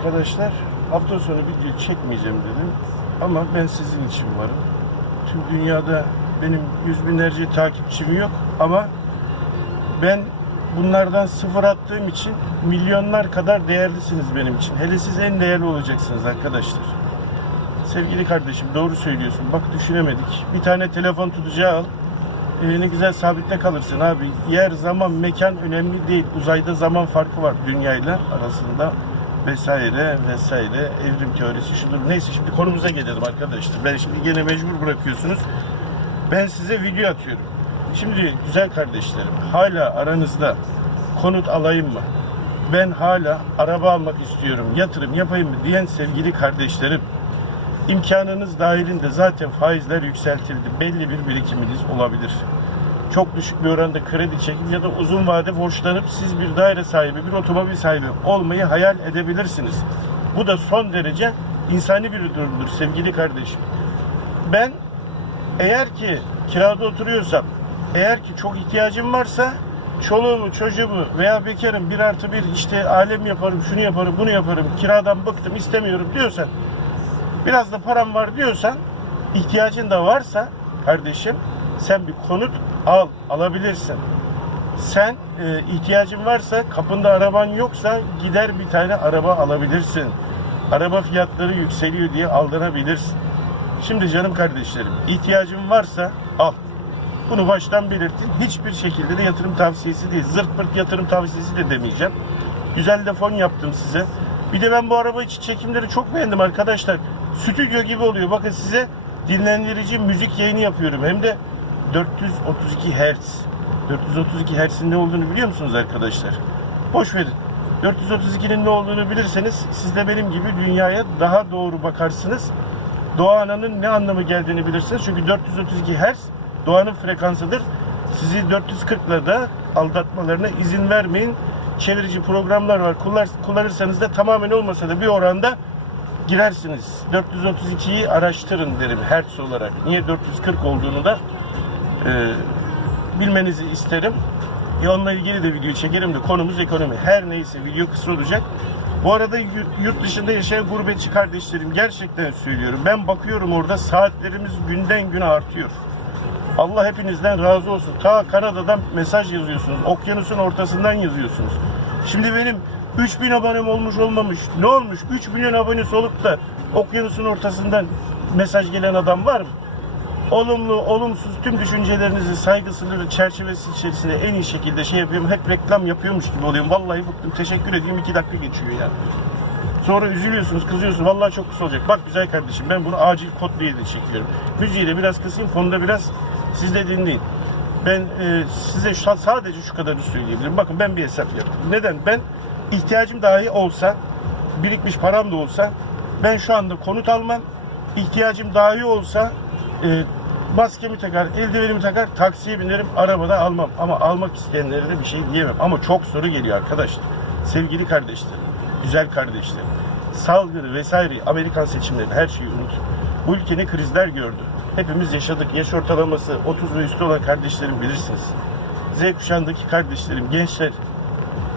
arkadaşlar hafta sonu video çekmeyeceğim dedim. Ama ben sizin için varım. Tüm dünyada benim yüz binlerce takipçim yok ama ben bunlardan sıfır attığım için milyonlar kadar değerlisiniz benim için. Hele siz en değerli olacaksınız arkadaşlar. Sevgili kardeşim doğru söylüyorsun. Bak düşünemedik. Bir tane telefon tutacağı al. Ee, ne güzel sabitte kalırsın abi. Yer, zaman, mekan önemli değil. Uzayda zaman farkı var dünyayla arasında vesaire vesaire evrim teorisi şudur. Neyse şimdi konumuza gelelim arkadaşlar. Ben şimdi gene mecbur bırakıyorsunuz. Ben size video atıyorum. Şimdi güzel kardeşlerim hala aranızda konut alayım mı? Ben hala araba almak istiyorum, yatırım yapayım mı diyen sevgili kardeşlerim imkanınız dahilinde zaten faizler yükseltildi. Belli bir birikiminiz olabilir. Çok düşük bir oranda kredi çekip ya da uzun vade borçlanıp siz bir daire sahibi, bir otomobil sahibi olmayı hayal edebilirsiniz. Bu da son derece insani bir durumdur sevgili kardeşim. Ben eğer ki kirada oturuyorsam, eğer ki çok ihtiyacım varsa çoluğumu, çocuğumu veya bekarım bir artı bir işte alem yaparım, şunu yaparım, bunu yaparım, kiradan bıktım istemiyorum diyorsan biraz da param var diyorsan ihtiyacın da varsa kardeşim sen bir konut al, alabilirsin. Sen e, ihtiyacın varsa kapında araban yoksa gider bir tane araba alabilirsin. Araba fiyatları yükseliyor diye aldanabilirsin. Şimdi canım kardeşlerim ihtiyacın varsa al. Bunu baştan belirtin. Hiçbir şekilde de yatırım tavsiyesi değil. Zırt pırt yatırım tavsiyesi de demeyeceğim. Güzel de fon yaptım size. Bir de ben bu araba içi çekimleri çok beğendim arkadaşlar. Stüdyo gibi oluyor. Bakın size dinlendirici müzik yayını yapıyorum. Hem de 432 Hz. 432 Hz'in ne olduğunu biliyor musunuz arkadaşlar? Boş verin. 432'nin ne olduğunu bilirseniz siz de benim gibi dünyaya daha doğru bakarsınız. Doğa ananın ne anlamı geldiğini bilirsiniz. Çünkü 432 Hz doğanın frekansıdır. Sizi 440 ile de aldatmalarına izin vermeyin. Çevirici programlar var. Kullan- Kullanırsanız da tamamen olmasa da bir oranda girersiniz. 432'yi araştırın derim hertz olarak. Niye 440 olduğunu da e, bilmenizi isterim. E onunla ilgili de video çekerim de konumuz ekonomi. Her neyse video kısa olacak. Bu arada yurt dışında yaşayan gurbetçi kardeşlerim gerçekten söylüyorum. Ben bakıyorum orada saatlerimiz günden güne artıyor. Allah hepinizden razı olsun. Ta Kanada'dan mesaj yazıyorsunuz. Okyanusun ortasından yazıyorsunuz. Şimdi benim 3000 abonem olmuş olmamış. Ne olmuş? 3 milyon abonesi olup da okyanusun ortasından mesaj gelen adam var mı? Olumlu, olumsuz tüm düşüncelerinizi saygısızlığı çerçevesi içerisinde en iyi şekilde şey yapıyorum. Hep reklam yapıyormuş gibi oluyorum. Vallahi bıktım. Teşekkür ediyorum. 2 dakika geçiyor ya. Sonra üzülüyorsunuz, kızıyorsunuz. Vallahi çok kısa olacak. Bak güzel kardeşim ben bunu acil kod diye de çekiyorum. Müziği de biraz kısayım, konuda biraz siz de dinleyin. Ben e, size şu, sadece şu kadarını söyleyebilirim. Bakın ben bir hesap yaptım. Neden? Ben ihtiyacım dahi olsa, birikmiş param da olsa ben şu anda konut almam. İhtiyacım dahi olsa e, maskemi takar, eldivenimi takar, taksiye binerim, arabada almam. Ama almak isteyenlere de bir şey diyemem. Ama çok soru geliyor arkadaşlar. Sevgili kardeşlerim, güzel kardeşlerim. Salgını vesaire, Amerikan seçimleri her şeyi unut. Bu ülke ne krizler gördü. Hepimiz yaşadık. Yaş ortalaması 30 ve üstü olan kardeşlerim bilirsiniz. Z kuşağındaki kardeşlerim, gençler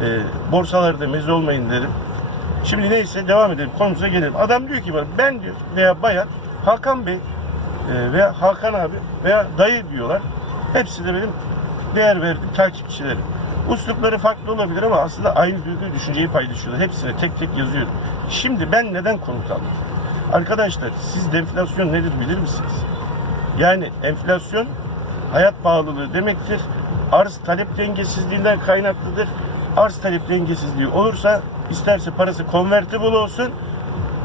e, borsalarda meze olmayın derim. Şimdi neyse devam edelim. Konumuza gelelim. Adam diyor ki bana ben diyor veya bayan Hakan Bey e, veya Hakan abi veya dayı diyorlar. Hepsi de benim değer verdiğim takipçilerim. Uslupları farklı olabilir ama aslında aynı duyguyu, düşünceyi paylaşıyorlar. Hepsine tek tek yazıyorum. Şimdi ben neden konut aldım? Arkadaşlar siz enflasyon nedir bilir misiniz? Yani enflasyon hayat pahalılığı demektir. Arz talep dengesizliğinden kaynaklıdır. Arz talep dengesizliği olursa isterse parası convertible olsun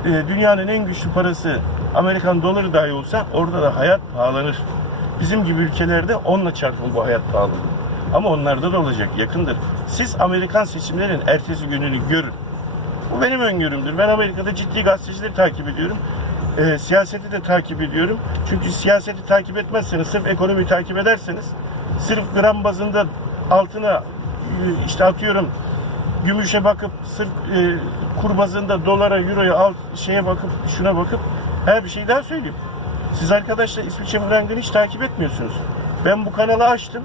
e, dünyanın en güçlü parası Amerikan doları dahi olsa orada da hayat pahalanır. Bizim gibi ülkelerde onunla çarpın bu hayat pahalılığı. Ama onlarda da olacak yakındır. Siz Amerikan seçimlerinin ertesi gününü görün. Bu benim öngörümdür. Ben Amerika'da ciddi gazetecileri takip ediyorum. Ee, siyaseti de takip ediyorum. Çünkü siyaseti takip etmezseniz, sırf ekonomiyi takip ederseniz, sırf gram bazında altına e, işte atıyorum gümüşe bakıp, sırf e, kur bazında dolara, euroya, alt şeye bakıp, şuna bakıp her bir şey daha söyleyeyim. Siz arkadaşlar İsviçre Frang'ını hiç takip etmiyorsunuz. Ben bu kanalı açtım.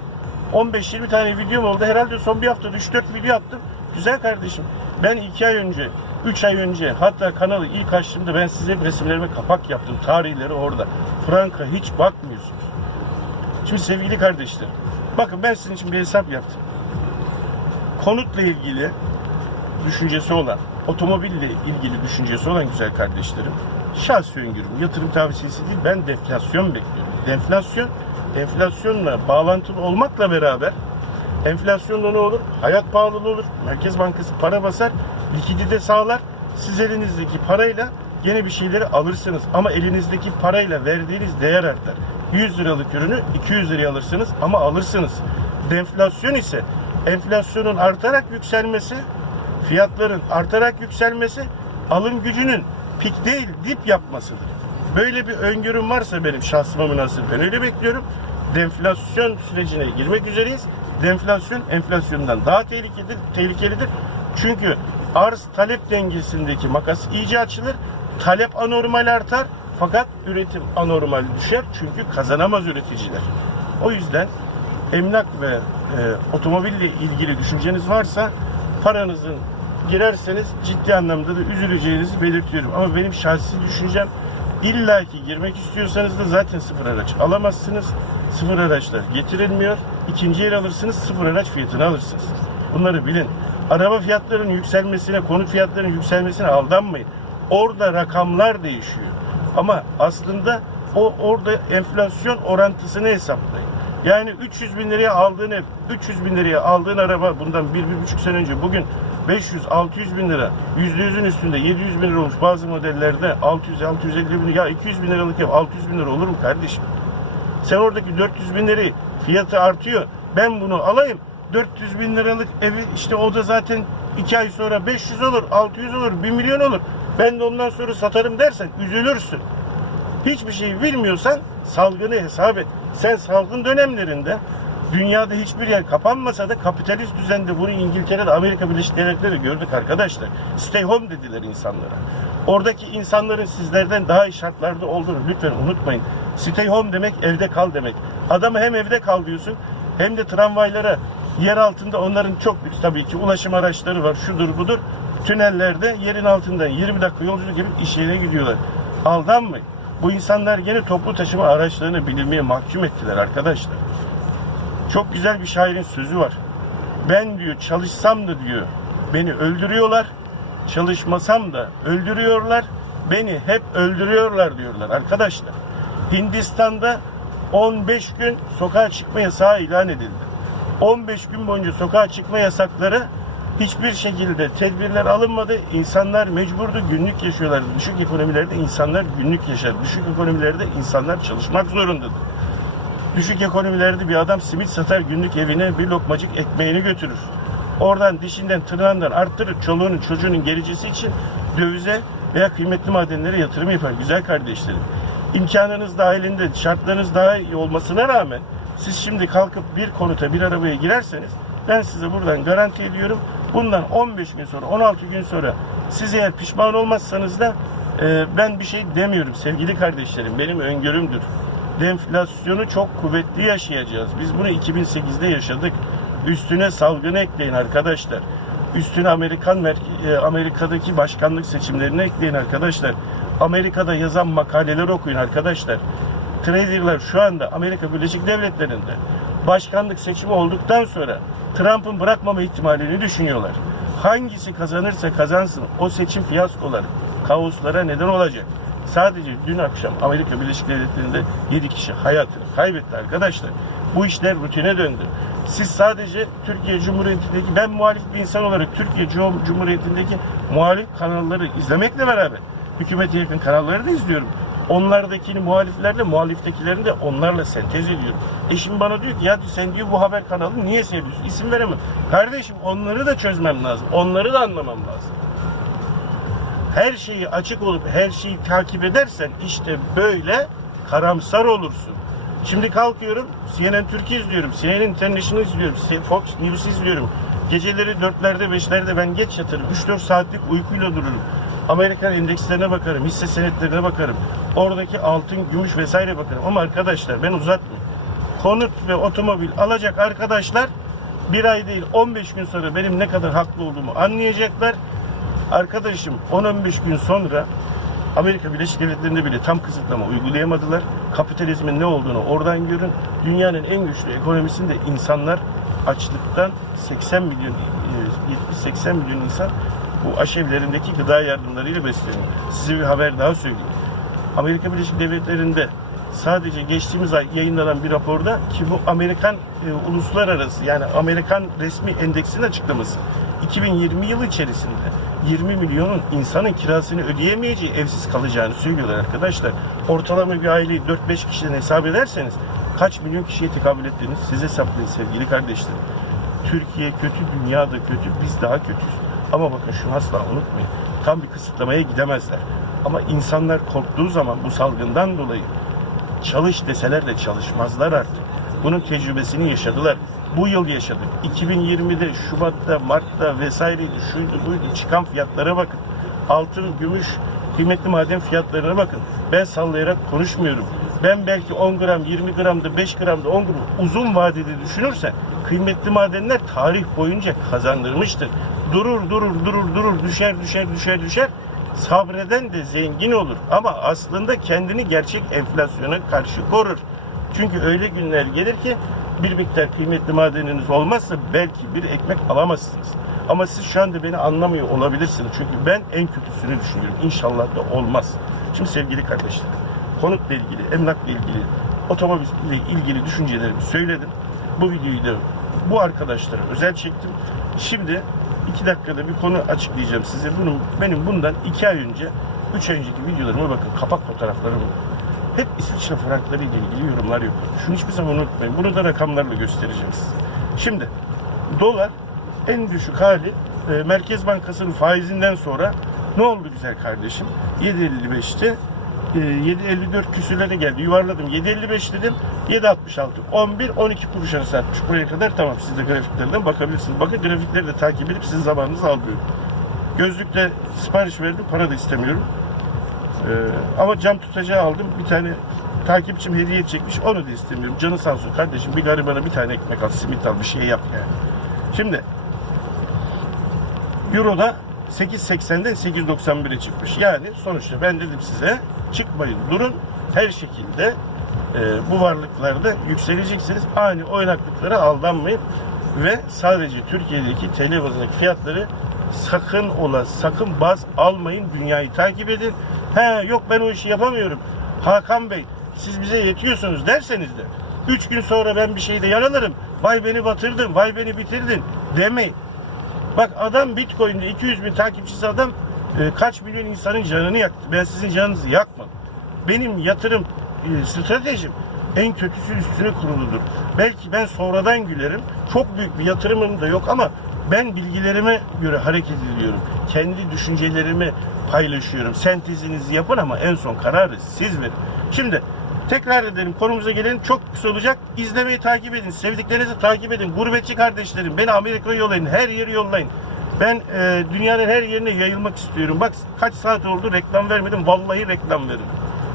15-20 tane videom oldu. Herhalde son bir haftada 3-4 video attım. Güzel kardeşim. Ben 2 ay önce 3 ay önce hatta kanalı ilk açtığımda ben size resimlerime kapak yaptım. Tarihleri orada. Franka hiç bakmıyorsunuz. Şimdi sevgili kardeşlerim, bakın ben sizin için bir hesap yaptım. Konutla ilgili düşüncesi olan, otomobille ilgili düşüncesi olan güzel kardeşlerim, şahsi öngörüm, yatırım tavsiyesi değil, ben deflasyon bekliyorum. Deflasyon, enflasyonla bağlantılı olmakla beraber enflasyonla ne olur? Hayat pahalılığı olur. Merkez Bankası para basar, likidite sağlar. Siz elinizdeki parayla yine bir şeyleri alırsınız. Ama elinizdeki parayla verdiğiniz değer artar. 100 liralık ürünü 200 liraya alırsınız ama alırsınız. Deflasyon ise enflasyonun artarak yükselmesi, fiyatların artarak yükselmesi, alım gücünün pik değil dip yapmasıdır. Böyle bir öngörüm varsa benim şahsıma münasır ben öyle bekliyorum. Deflasyon sürecine girmek üzereyiz. Deflasyon enflasyondan daha tehlikelidir, tehlikelidir. Çünkü arz talep dengesindeki makas iyice açılır. Talep anormal artar fakat üretim anormal düşer çünkü kazanamaz üreticiler. O yüzden emlak ve e, otomobille ilgili düşünceniz varsa paranızın girerseniz ciddi anlamda da üzüleceğinizi belirtiyorum. Ama benim şahsi düşüncem illa ki girmek istiyorsanız da zaten sıfır araç alamazsınız. Sıfır araçlar getirilmiyor. İkinci el alırsınız sıfır araç fiyatını alırsınız. Bunları bilin. Araba fiyatlarının yükselmesine, konut fiyatlarının yükselmesine aldanmayın. Orada rakamlar değişiyor. Ama aslında o orada enflasyon orantısını hesaplayın. Yani 300 bin liraya aldığın ev, 300 bin liraya aldığın araba bundan bir, bir buçuk sene önce bugün 500-600 bin lira, %100'ün üstünde 700 bin lira olmuş bazı modellerde 600-650 bin ya 200 bin liralık ev 600 bin lira olur mu kardeşim? Sen oradaki 400 bin lirayı fiyatı artıyor. Ben bunu alayım. 400 bin liralık evi işte o da zaten 2 ay sonra 500 olur, 600 olur, 1 milyon olur. Ben de ondan sonra satarım dersen üzülürsün. Hiçbir şey bilmiyorsan salgını hesap et. Sen salgın dönemlerinde dünyada hiçbir yer kapanmasa da kapitalist düzende bunu İngiltere'de Amerika Birleşik Devletleri'de gördük arkadaşlar. Stay home dediler insanlara. Oradaki insanların sizlerden daha iyi şartlarda olduğunu lütfen unutmayın. Stay home demek evde kal demek. Adamı hem evde kal diyorsun hem de tramvaylara yer altında onların çok lüks tabii ki ulaşım araçları var şudur budur. Tünellerde yerin altından 20 dakika yolculuk yapıp iş yerine gidiyorlar. Aldanmayın. Bu insanlar gene toplu taşıma araçlarını bilinmeye mahkum ettiler arkadaşlar. Çok güzel bir şairin sözü var. Ben diyor çalışsam da diyor beni öldürüyorlar. Çalışmasam da öldürüyorlar. Beni hep öldürüyorlar diyorlar arkadaşlar. Hindistan'da 15 gün sokağa çıkma yasağı ilan edildi. 15 gün boyunca sokağa çıkma yasakları hiçbir şekilde tedbirler alınmadı. İnsanlar mecburdu günlük yaşıyorlardı. Düşük ekonomilerde insanlar günlük yaşar. Düşük ekonomilerde insanlar çalışmak zorundadır. Düşük ekonomilerde bir adam simit satar günlük evine bir lokmacık ekmeğini götürür. Oradan dişinden tırnağından arttırır çoluğunun çocuğunun geleceği için dövize veya kıymetli madenlere yatırım yapar güzel kardeşlerim. İmkanınız dahilinde şartlarınız daha iyi olmasına rağmen siz şimdi kalkıp bir konuta bir arabaya girerseniz ben size buradan garanti ediyorum bundan 15 gün sonra 16 gün sonra siz eğer pişman olmazsanız da e, ben bir şey demiyorum sevgili kardeşlerim benim öngörümdür deflasyonu çok kuvvetli yaşayacağız. Biz bunu 2008'de yaşadık. Üstüne salgını ekleyin arkadaşlar. Üstüne Amerikan e, Amerika'daki başkanlık seçimlerini ekleyin arkadaşlar. Amerika'da yazan makaleler okuyun arkadaşlar. Traderlar şu anda Amerika Birleşik Devletleri'nde başkanlık seçimi olduktan sonra Trump'ın bırakmama ihtimalini düşünüyorlar. Hangisi kazanırsa kazansın o seçim fiyaskoları, kaoslara neden olacak. Sadece dün akşam Amerika Birleşik Devletleri'nde 7 kişi hayatını kaybetti arkadaşlar. Bu işler rutine döndü. Siz sadece Türkiye Cumhuriyeti'ndeki ben muhalif bir insan olarak Türkiye Cum- Cumhuriyeti'ndeki muhalif kanalları izlemekle beraber hükümete yakın kanalları da izliyorum. Onlardakini muhaliflerle muhaliftekilerini de onlarla sentez ediyorum. Eşim bana diyor ki ya sen diyor bu haber kanalını niye seviyorsun? İsim veremem. Kardeşim onları da çözmem lazım. Onları da anlamam lazım her şeyi açık olup her şeyi takip edersen işte böyle karamsar olursun. Şimdi kalkıyorum CNN Türkiye izliyorum, CNN International izliyorum, Fox News izliyorum. Geceleri dörtlerde beşlerde ben geç yatırım. 3-4 saatlik uykuyla dururum. Amerikan endekslerine bakarım, hisse senetlerine bakarım. Oradaki altın, gümüş vesaire bakarım. Ama arkadaşlar ben uzatmayayım. Konut ve otomobil alacak arkadaşlar bir ay değil 15 gün sonra benim ne kadar haklı olduğumu anlayacaklar Arkadaşım 10-15 gün sonra Amerika Birleşik Devletleri'nde bile tam kısıtlama uygulayamadılar. Kapitalizmin ne olduğunu oradan görün. Dünyanın en güçlü ekonomisinde insanlar açlıktan 80 milyon, e, 70-80 milyon insan bu aşevlerindeki gıda yardımlarıyla besleniyor. Size bir haber daha söyleyeyim. Amerika Birleşik Devletleri'nde sadece geçtiğimiz ay yayınlanan bir raporda ki bu Amerikan e, uluslararası yani Amerikan resmi endeksinin açıklaması 2020 yılı içerisinde 20 milyonun insanın kirasını ödeyemeyeceği evsiz kalacağını söylüyorlar arkadaşlar. Ortalama bir aileyi 4-5 kişiden hesap ederseniz kaç milyon kişiye tekabül ettiğiniz siz hesaplayın sevgili kardeşlerim. Türkiye kötü, dünya da kötü, biz daha kötüyüz. Ama bakın şunu asla unutmayın. Tam bir kısıtlamaya gidemezler. Ama insanlar korktuğu zaman bu salgından dolayı çalış deseler de çalışmazlar artık. Bunun tecrübesini yaşadılar. Bu yıl yaşadık. 2020'de, Şubat'ta, Mart'ta vesaireydi, şuydu buydu çıkan fiyatlara bakın. Altın, gümüş, kıymetli maden fiyatlarına bakın. Ben sallayarak konuşmuyorum. Ben belki 10 gram, 20 gramda, 5 gramda, 10 gram uzun vadede düşünürsen kıymetli madenler tarih boyunca kazandırmıştır. Durur, durur, durur, durur, düşer, düşer, düşer, düşer. Sabreden de zengin olur. Ama aslında kendini gerçek enflasyona karşı korur. Çünkü öyle günler gelir ki bir miktar kıymetli madeniniz olmazsa belki bir ekmek alamazsınız. Ama siz şu anda beni anlamıyor olabilirsiniz. Çünkü ben en kötüsünü düşünüyorum. İnşallah da olmaz. Şimdi sevgili kardeşlerim, konutla ilgili, emlakla ilgili, otomobille ilgili düşüncelerimi söyledim. Bu videoyu da bu arkadaşlara özel çektim. Şimdi iki dakikada bir konu açıklayacağım size. Bunun, benim bundan iki ay önce, üç ay önceki videolarıma bakın, kapak fotoğraflarım hep İsviçre frankları ile ilgili yorumlar yapıyorum. Şunu hiçbir zaman unutmayın. Bunu da rakamlarla göstereceğim size. Şimdi dolar en düşük hali e, Merkez Bankası'nın faizinden sonra ne oldu güzel kardeşim? 7.55'ti. E, 7.54 küsürlere geldi. Yuvarladım. 7.55 dedim. 7.66. 11, 12 kuruş arası artmış. Buraya kadar tamam. Siz de grafiklerden bakabilirsiniz. Bakın grafikleri de takip edip sizin zamanınızı almıyorum. Gözlükte sipariş verdim. Para da istemiyorum. Ee, ama cam tutacağı aldım. Bir tane takipçim hediye çekmiş. Onu da istemiyorum. Canı sağ olsun kardeşim. Bir garibana bir tane ekmek al, simit al, bir şey yap yani. Şimdi Euro'da 8.80'den 8.91'e çıkmış. Yani sonuçta ben dedim size çıkmayın durun. Her şekilde e, bu varlıklarda yükseleceksiniz. Ani oynaklıklara aldanmayın. Ve sadece Türkiye'deki TL bazındaki fiyatları sakın ola sakın baz almayın. Dünyayı takip edin. He yok ben o işi yapamıyorum. Hakan Bey siz bize yetiyorsunuz derseniz de 3 gün sonra ben bir şeyde yaralarım. Vay beni batırdın, vay beni bitirdin demeyin. Bak adam Bitcoin'de 200 bin takipçisi adam e, kaç milyon insanın canını yaktı. Ben sizin canınızı yakmadım. Benim yatırım e, stratejim en kötüsü üstüne kuruludur. Belki ben sonradan gülerim. Çok büyük bir yatırımım da yok ama ben bilgilerime göre hareket ediyorum. Kendi düşüncelerimi paylaşıyorum. Sentezinizi yapın ama en son kararı siz verin. Şimdi tekrar edelim konumuza gelelim. Çok kısa olacak. İzlemeyi takip edin. Sevdiklerinizi takip edin. Gurbetçi kardeşlerim beni Amerika'ya yollayın. Her yeri yollayın. Ben e, dünyanın her yerine yayılmak istiyorum. Bak kaç saat oldu reklam vermedim. Vallahi reklam veririm.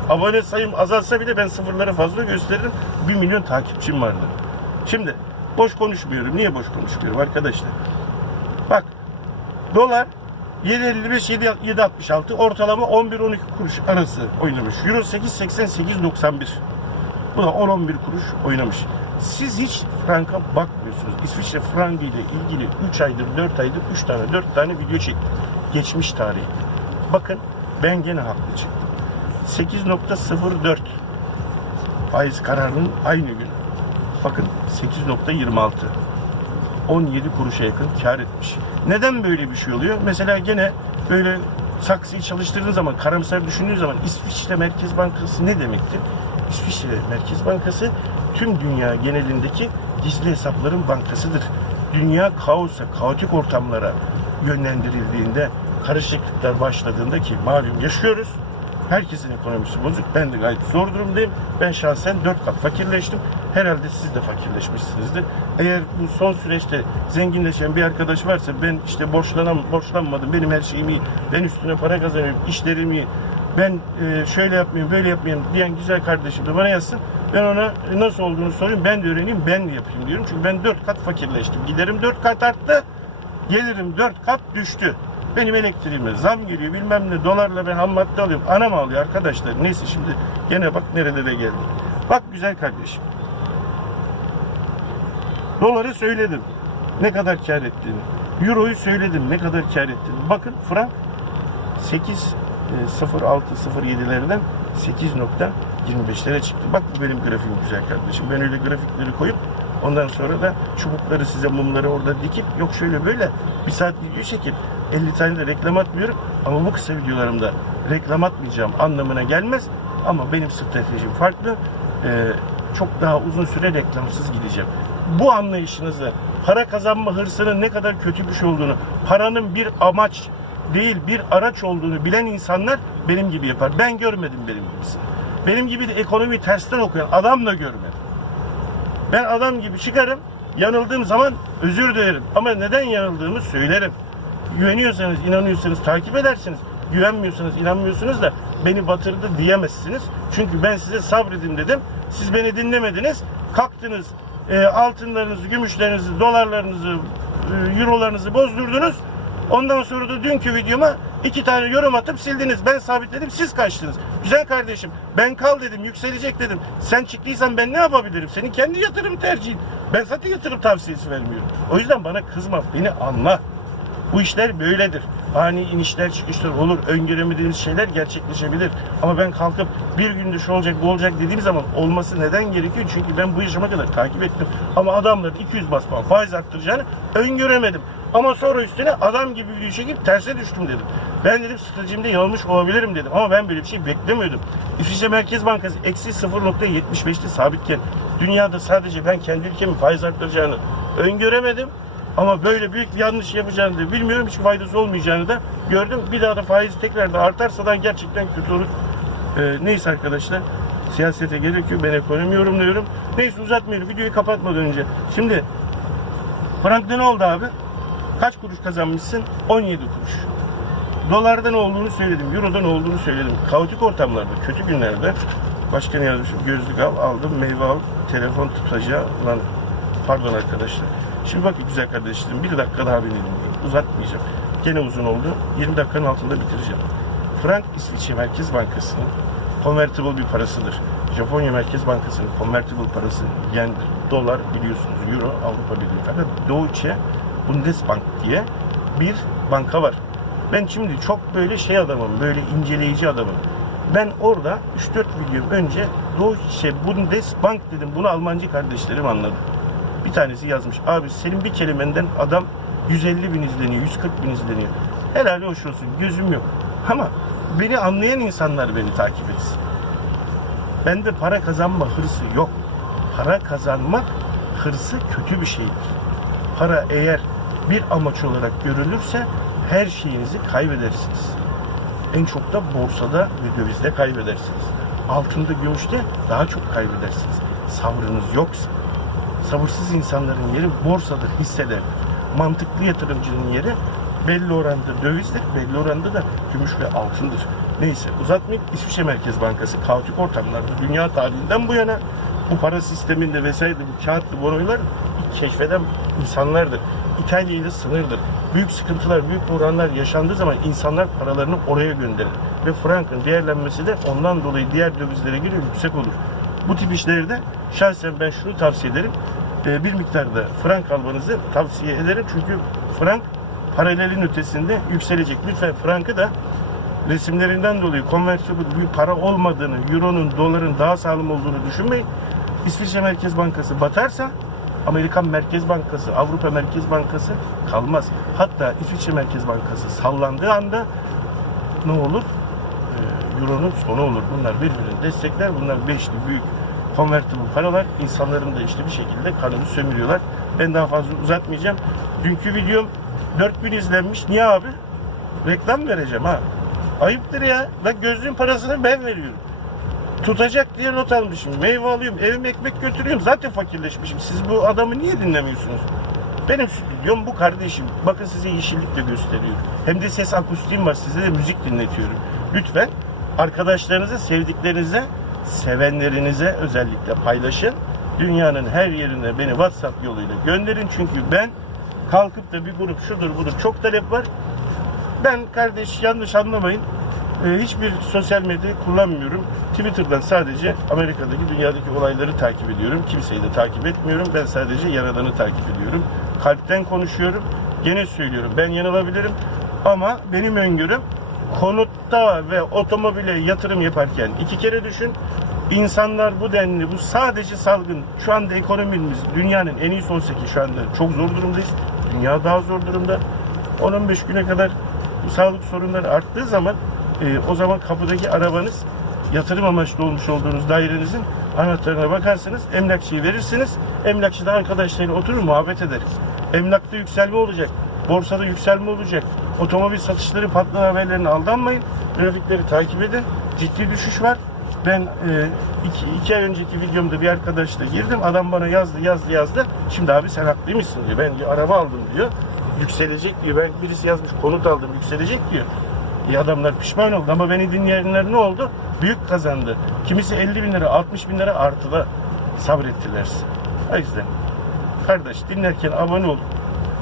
Abone sayım azalsa bile ben sıfırları fazla gösteririm. 1 milyon takipçim vardı. Şimdi boş konuşmuyorum. Niye boş konuşmuyorum arkadaşlar? Dolar 7.55 7.66 ortalama 11-12 kuruş arası oynamış. Euro 8.80 8.91. Bu da 10-11 kuruş oynamış. Siz hiç franka bakmıyorsunuz. İsviçre frangı ile ilgili 3 aydır 4 aydır 3 tane 4 tane video çektim. Geçmiş tarihi. Bakın ben gene haklı çıktım. 8.04 faiz kararının aynı gün. Bakın 8.26 17 kuruşa yakın kar etmiş. Neden böyle bir şey oluyor? Mesela gene böyle saksıyı çalıştırdığın zaman, karamsar düşündüğün zaman İsviçre Merkez Bankası ne demektir? İsviçre Merkez Bankası tüm dünya genelindeki gizli hesapların bankasıdır. Dünya kaosa, kaotik ortamlara yönlendirildiğinde, karışıklıklar başladığında ki malum yaşıyoruz. Herkesin ekonomisi bozuk. Ben de gayet zor durumdayım. Ben şahsen 4 kat fakirleştim. Herhalde siz de fakirleşmişsinizdir. Eğer bu son süreçte zenginleşen bir arkadaş varsa ben işte borçlanam, borçlanmadım, benim her şeyim iyi, ben üstüne para kazanıyorum, işlerim iyi, ben e, şöyle yapmayayım, böyle yapmayayım diyen güzel kardeşim de bana yazsın. Ben ona nasıl olduğunu sorayım, ben de öğreneyim, ben de yapayım diyorum. Çünkü ben 4 kat fakirleştim. Giderim 4 kat arttı, gelirim 4 kat düştü. Benim elektriğime zam geliyor bilmem ne dolarla ben ham madde alıyorum. Anam ağlıyor arkadaşlar. Neyse şimdi gene bak nerelere geldi. Bak güzel kardeşim. Doları söyledim. Ne kadar kar ettiğini. Euro'yu söyledim ne kadar kar ettiğini. Bakın frank 8 e, 06 07'lerden 8.25'lere çıktı. Bak bu benim grafiğim güzel kardeşim. Ben öyle grafikleri koyup ondan sonra da çubukları size mumları orada dikip yok şöyle böyle bir saat video çekip 50 tane de reklam atmıyorum ama bu kısa videolarımda reklam atmayacağım anlamına gelmez ama benim stratejim farklı. Ee, çok daha uzun süre reklamsız gideceğim. Bu anlayışınızı para kazanma hırsının ne kadar kötü bir şey olduğunu, paranın bir amaç değil bir araç olduğunu bilen insanlar benim gibi yapar. Ben görmedim benim gibisini. Benim gibi de ekonomiyi tersten okuyan adam da görmedim. Ben adam gibi çıkarım, yanıldığım zaman özür dilerim. Ama neden yanıldığımı söylerim. Güveniyorsanız, inanıyorsanız takip edersiniz. Güvenmiyorsanız, inanmıyorsunuz da beni batırdı diyemezsiniz. Çünkü ben size sabredin dedim. Siz beni dinlemediniz. Kalktınız, e, altınlarınızı, gümüşlerinizi, dolarlarınızı, e, eurolarınızı bozdurdunuz. Ondan sonra da dünkü videoma iki tane yorum atıp sildiniz. Ben sabitledim, siz kaçtınız. Güzel kardeşim, ben kal dedim, yükselecek dedim. Sen çıktıysan ben ne yapabilirim? Senin kendi yatırım tercihin. Ben zaten yatırım tavsiyesi vermiyorum. O yüzden bana kızma, beni anla. Bu işler böyledir. Ani inişler çıkışlar olur. Öngöremediğiniz şeyler gerçekleşebilir. Ama ben kalkıp bir günde şu olacak bu olacak dediğim zaman olması neden gerekiyor? Çünkü ben bu yaşıma kadar takip ettim. Ama adamların 200 bas puan faiz arttıracağını öngöremedim. Ama sonra üstüne adam gibi bir çekip terse düştüm dedim. Ben dedim stratejimde yanılmış olabilirim dedim. Ama ben böyle bir şey beklemiyordum. İsviçre Merkez Bankası eksi 0.75'te sabitken dünyada sadece ben kendi ülkemin faiz arttıracağını öngöremedim. Ama böyle büyük bir yanlış yapacağını da bilmiyorum. Hiç faydası olmayacağını da gördüm. Bir daha da faiz tekrar da artarsa da gerçekten kötü olur. Ee, neyse arkadaşlar. Siyasete gerek yok. Ben ekonomi yorumluyorum. Neyse uzatmayalım. Videoyu kapatmadan önce. Şimdi Frank'ta ne oldu abi? Kaç kuruş kazanmışsın? 17 kuruş. Dolarda ne olduğunu söyledim. Euro'da ne olduğunu söyledim. Kaotik ortamlarda, kötü günlerde başka yazmışım? Gözlük al, aldım, meyve al, telefon tutacağı. Lan pardon arkadaşlar. Şimdi bakın güzel kardeşlerim bir dakika daha beni dinleyin. Uzatmayacağım. Gene uzun oldu. 20 dakikanın altında bitireceğim. Frank İsviçre Merkez Bankası'nın convertible bir parasıdır. Japonya Merkez Bankası'nın convertible parası yendir. Dolar biliyorsunuz Euro Avrupa Birliği. Fakat Deutsche Bundesbank diye bir banka var. Ben şimdi çok böyle şey adamım, böyle inceleyici adamım. Ben orada 3-4 video önce Deutsche Bundesbank dedim. Bunu Almancı kardeşlerim anladı. Bir tanesi yazmış. Abi senin bir kelimenden adam 150 bin izleniyor, 140 bin izleniyor. Helal hoş olsun. Gözüm yok. Ama beni anlayan insanlar beni takip etsin. Bende para kazanma hırsı yok. Para kazanmak hırsı kötü bir şeydir. Para eğer bir amaç olarak görülürse her şeyinizi kaybedersiniz. En çok da borsada ve dövizde kaybedersiniz. Altında, gümüşte daha çok kaybedersiniz. Sabrınız yoksa. Sabırsız insanların yeri borsadır, hisseler. Mantıklı yatırımcının yeri belli oranda dövizdir, belli oranda da gümüş ve altındır. Neyse uzatmayayım. İsviçre Merkez Bankası kaotik ortamlarda dünya tarihinden bu yana bu para sisteminde vesaire bu kağıtlı bonoylar keşfeden insanlardır. İtalya ile sınırdır. Büyük sıkıntılar, büyük buhranlar yaşandığı zaman insanlar paralarını oraya gönderir. Ve frankın değerlenmesi de ondan dolayı diğer dövizlere göre yüksek olur. Bu tip işlerde şahsen ben şunu tavsiye ederim. Ee, bir miktarda frank almanızı tavsiye ederim. Çünkü frank paralelin ötesinde yükselecek. Lütfen frankı da resimlerinden dolayı convertible bir para olmadığını, euronun, doların daha sağlam olduğunu düşünmeyin. İsviçre Merkez Bankası batarsa Amerikan Merkez Bankası, Avrupa Merkez Bankası kalmaz. Hatta İsviçre Merkez Bankası sallandığı anda ne olur? Ee, Euro'nun sonu olur. Bunlar birbirini destekler. Bunlar beşli büyük convertible paralar. İnsanların da işte bir şekilde kanını sömürüyorlar. Ben daha fazla uzatmayacağım. Dünkü videom 4000 izlenmiş. Niye abi? Reklam vereceğim ha. Ayıptır ya. Lan gözlüğün parasını ben veriyorum. Tutacak diye not almışım. Meyve alıyorum, evime ekmek götürüyorum. Zaten fakirleşmişim. Siz bu adamı niye dinlemiyorsunuz? Benim stüdyom bu kardeşim. Bakın size yeşillik de gösteriyor. Hem de ses akustiğim var. Size de müzik dinletiyorum. Lütfen arkadaşlarınıza, sevdiklerinize, sevenlerinize özellikle paylaşın. Dünyanın her yerine beni WhatsApp yoluyla gönderin. Çünkü ben kalkıp da bir grup şudur budur çok talep var. Ben kardeş yanlış anlamayın. Ee, hiçbir sosyal medya kullanmıyorum. Twitter'dan sadece Amerika'daki dünyadaki olayları takip ediyorum. Kimseyi de takip etmiyorum. Ben sadece Yaradan'ı takip ediyorum. Kalpten konuşuyorum. Gene söylüyorum ben yanılabilirim. Ama benim öngörüm konutta ve otomobile yatırım yaparken iki kere düşün. İnsanlar bu denli, bu sadece salgın. Şu anda ekonomimiz dünyanın en iyisi olsa ki şu anda çok zor durumdayız. Dünya daha zor durumda. 10-15 güne kadar bu sağlık sorunları arttığı zaman e, o zaman kapıdaki arabanız yatırım amaçlı olmuş olduğunuz dairenizin anahtarına bakarsınız, emlakçıyı verirsiniz. Emlakçı da arkadaşlarıyla oturur muhabbet eder. Emlakta yükselme olacak, borsada yükselme olacak. Otomobil satışları patlama haberlerine aldanmayın. Grafikleri takip edin. Ciddi düşüş var. Ben e, iki, iki ay önceki videomda bir arkadaşla girdim. Adam bana yazdı, yazdı, yazdı. Şimdi abi sen haklıymışsın diyor. Ben diyor, araba aldım diyor. Yükselecek diyor. Ben birisi yazmış konut aldım yükselecek diyor. İyi adamlar pişman oldu ama beni dinleyenler ne oldu? Büyük kazandı. Kimisi 50 bin lira, 60 bin lira artıda sabrettiler. O yüzden kardeş dinlerken abone ol.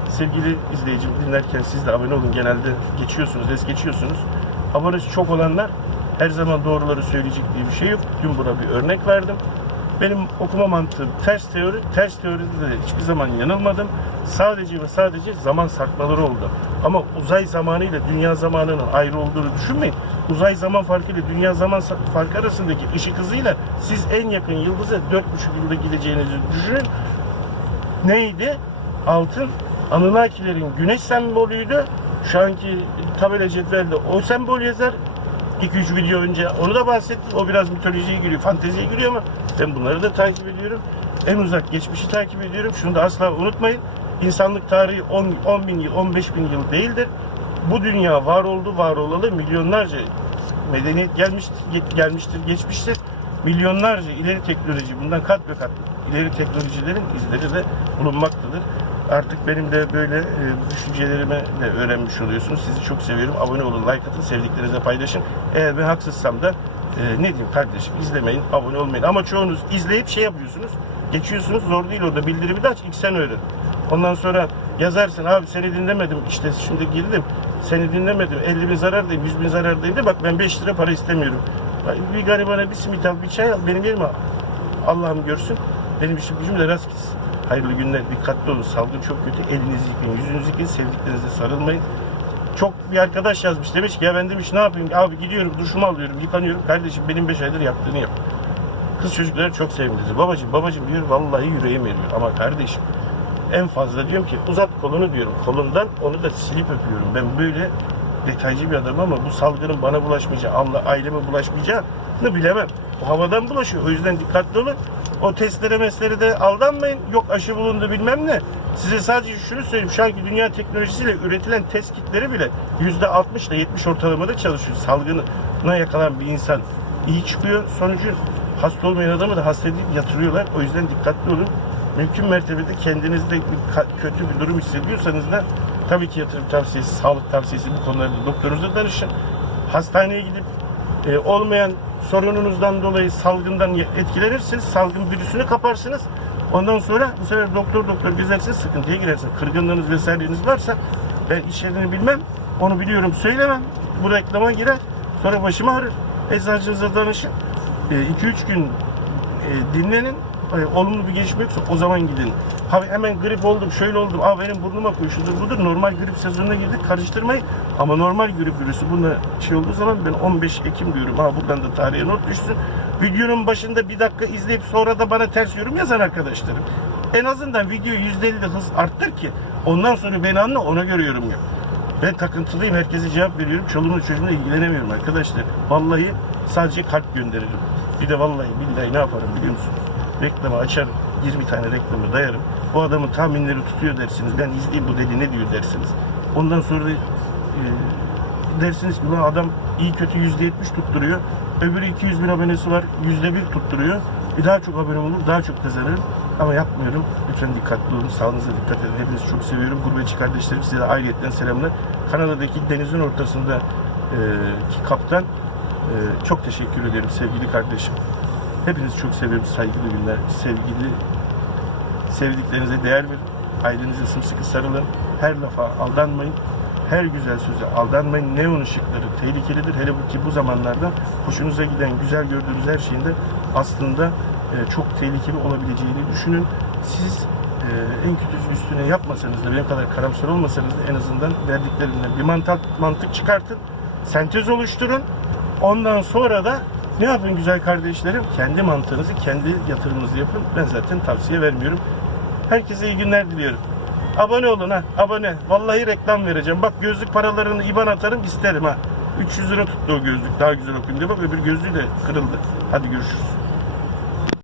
Sevgili izleyicim dinlerken siz de abone olun. Genelde geçiyorsunuz, es geçiyorsunuz. Abonesi çok olanlar her zaman doğruları söyleyecek diye bir şey yok. Dün buna bir örnek verdim. Benim okuma mantığım ters teori. Ters teoride de hiçbir zaman yanılmadım. Sadece ve sadece zaman sarkmaları oldu. Ama uzay zamanı ile dünya zamanının ayrı olduğunu düşünmeyin. Uzay zaman farkı ile dünya zaman farkı arasındaki ışık hızıyla siz en yakın yıldıza 4,5 yılda gideceğinizi düşünün. Neydi? Altın Anunnakilerin güneş sembolüydü. Şu anki tabela cetvelde o sembol yazar. 2-3 video önce onu da bahsettim. O biraz mitolojiye giriyor, fanteziye giriyor ama ben bunları da takip ediyorum. En uzak geçmişi takip ediyorum. Şunu da asla unutmayın. İnsanlık tarihi 10, 10 bin yıl, 15 bin yıl değildir. Bu dünya var oldu, var olalı milyonlarca medeniyet gelmiştir, ge- gelmiştir, geçmiştir. Milyonlarca ileri teknoloji, bundan kat ve kat ileri teknolojilerin izleri de bulunmaktadır. Artık benim de böyle e, düşüncelerimi de öğrenmiş oluyorsunuz. Sizi çok seviyorum. Abone olun, like atın, sevdiklerinize paylaşın. Eğer ben haksızsam da e, ne diyeyim kardeşim izlemeyin, abone olmayın. Ama çoğunuz izleyip şey yapıyorsunuz. Geçiyorsunuz zor değil orada. Bildirimi de aç, ilk sen öğren. Ondan sonra yazarsın abi seni dinlemedim işte şimdi girdim. Seni dinlemedim. 50 bin zarardayım, 100 bin zarardayım de bak ben 5 lira para istemiyorum. Bir garibana bir simit al, bir çay al, benim yerime al. Allah'ım görsün. Benim işim gücüm de rast gitsin. Hayırlı günler, dikkatli olun. Salgın çok kötü. Elinizi yıkayın, yüzünüzü yıkayın, sevdiklerinize sarılmayın. Çok bir arkadaş yazmış. Demiş ki ya ben demiş ne yapayım? Abi gidiyorum, duşumu alıyorum, yıkanıyorum. Kardeşim benim 5 aydır yaptığını yap. Kız çocukları çok sevimlidir. Babacım, babacım diyor vallahi yüreğim eriyor. Ama kardeşim en fazla diyorum ki uzat kolunu diyorum. Kolundan onu da silip öpüyorum. Ben böyle detaycı bir adamım ama bu salgının bana bulaşmayacağı, Allah aileme bulaşmayacağını bilemem. Havadan bulaşıyor. O yüzden dikkatli olun. O testlere meslere de aldanmayın. Yok aşı bulundu bilmem ne. Size sadece şunu söyleyeyim. Şu anki dünya teknolojisiyle üretilen test kitleri bile %60 ile 70 ortalamada çalışıyor. Salgına yakalan bir insan iyi çıkıyor. Sonucu hasta olmayan adamı da hasta edip yatırıyorlar. O yüzden dikkatli olun. Mümkün mertebede kendinizde bir kötü bir durum hissediyorsanız da tabii ki yatırım tavsiyesi, sağlık tavsiyesi bu konularda doktorunuza danışın. Hastaneye gidip e, olmayan sorununuzdan dolayı salgından etkilenirsiniz. Salgın virüsünü kaparsınız. Ondan sonra bu sefer doktor doktor gezersiniz sıkıntıya girersiniz. Kırgınlığınız vesaireniz varsa ben iş yerini bilmem. Onu biliyorum söylemem. Bu reklama girer. Sonra başım ağrır. Eczacınıza danışın. 2-3 gün e, dinlenin. E, olumlu bir gelişme yoksa o zaman gidin. Ha hemen grip oldum, şöyle oldum. Aa benim burnuma koy, şudur budur. Normal grip sezonuna girdik, karıştırmayın. Ama normal grip virüsü bunda şey olduğu zaman ben 15 Ekim diyorum. Ha buradan da tarihe not düşsün. Videonun başında bir dakika izleyip sonra da bana ters yorum yazan arkadaşlarım. En azından videoyu %50 de hız arttır ki ondan sonra beni anla ona göre yorum yap. Ben takıntılıyım. Herkese cevap veriyorum. Çoluğumla çocuğumla ilgilenemiyorum arkadaşlar. Vallahi sadece kalp gönderirim. Bir de vallahi billahi ne yaparım biliyor musunuz? Reklamı açarım. 20 tane reklamı dayarım. Bu adamın tahminleri tutuyor dersiniz. Ben izleyeyim bu deli ne diyor dersiniz. Ondan sonra da e, dersiniz ki "Ulan adam iyi kötü %70 tutturuyor. Öbürü 200 bin abonesi var. %1 tutturuyor. E daha çok abone olur, daha çok kazanırım. Ama yapmıyorum. Lütfen dikkatli olun. Sağlığınıza dikkat edin. Hepinizi çok seviyorum. Gurbetçi kardeşlerim size de ayrıyetten selamlar. Kanada'daki denizin ortasında e, ki kaptan e, çok teşekkür ederim sevgili kardeşim. Hepinizi çok seviyorum. Saygılı günler. Sevgili sevdiklerinize değer verin. Ailenize sımsıkı sarılın. Her lafa aldanmayın. her güzel söze aldanmayın. Neon ışıkları tehlikelidir. Hele ki bu zamanlarda hoşunuza giden, güzel gördüğünüz her şeyin de aslında e, çok tehlikeli olabileceğini düşünün. Siz e, en kötüsü üstüne yapmasanız da benim kadar karamsar olmasanız da en azından verdiklerinden bir mantık, mantık çıkartın. Sentez oluşturun. Ondan sonra da ne yapın güzel kardeşlerim? Kendi mantığınızı, kendi yatırımınızı yapın. Ben zaten tavsiye vermiyorum. Herkese iyi günler diliyorum. Abone olun ha, abone. Vallahi reklam vereceğim. Bak gözlük paralarını IBAN atarım isterim ha. 300 lira tuttu o gözlük. Daha güzel okuyun diye. Bak öbür gözlüğü de kırıldı. Hadi görüşürüz.